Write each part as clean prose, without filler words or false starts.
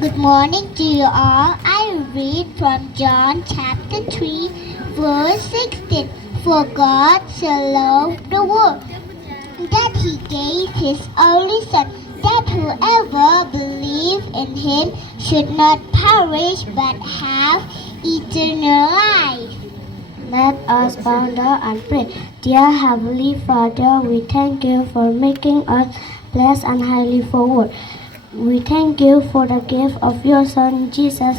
Good morning to you all. I read from John chapter 3, verse 16. For God so loved the world that he gave his only Son, that whoever believes in him should not perish but have eternal life. Let us bow down and pray. Dear Heavenly Father, we thank you for making us blessed and highly favored. We thank you for the gift of your Son, Jesus.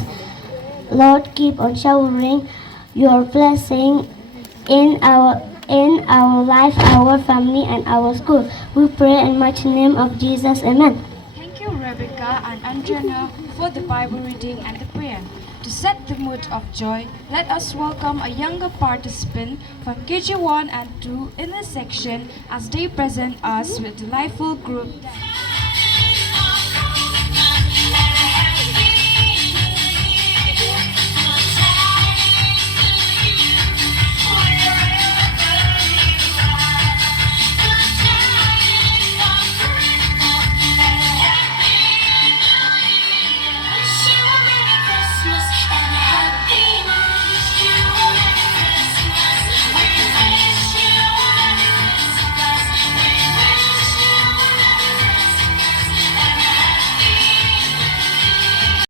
Lord, keep on showering your blessing in our life, our family, and our school. We pray in mighty name of Jesus. Amen. Thank you, Rebecca and Andrea, for the Bible reading and the prayer. To set the mood of joy, let us welcome a younger participant from KG1 and 2 in this section as they present us with delightful group dance.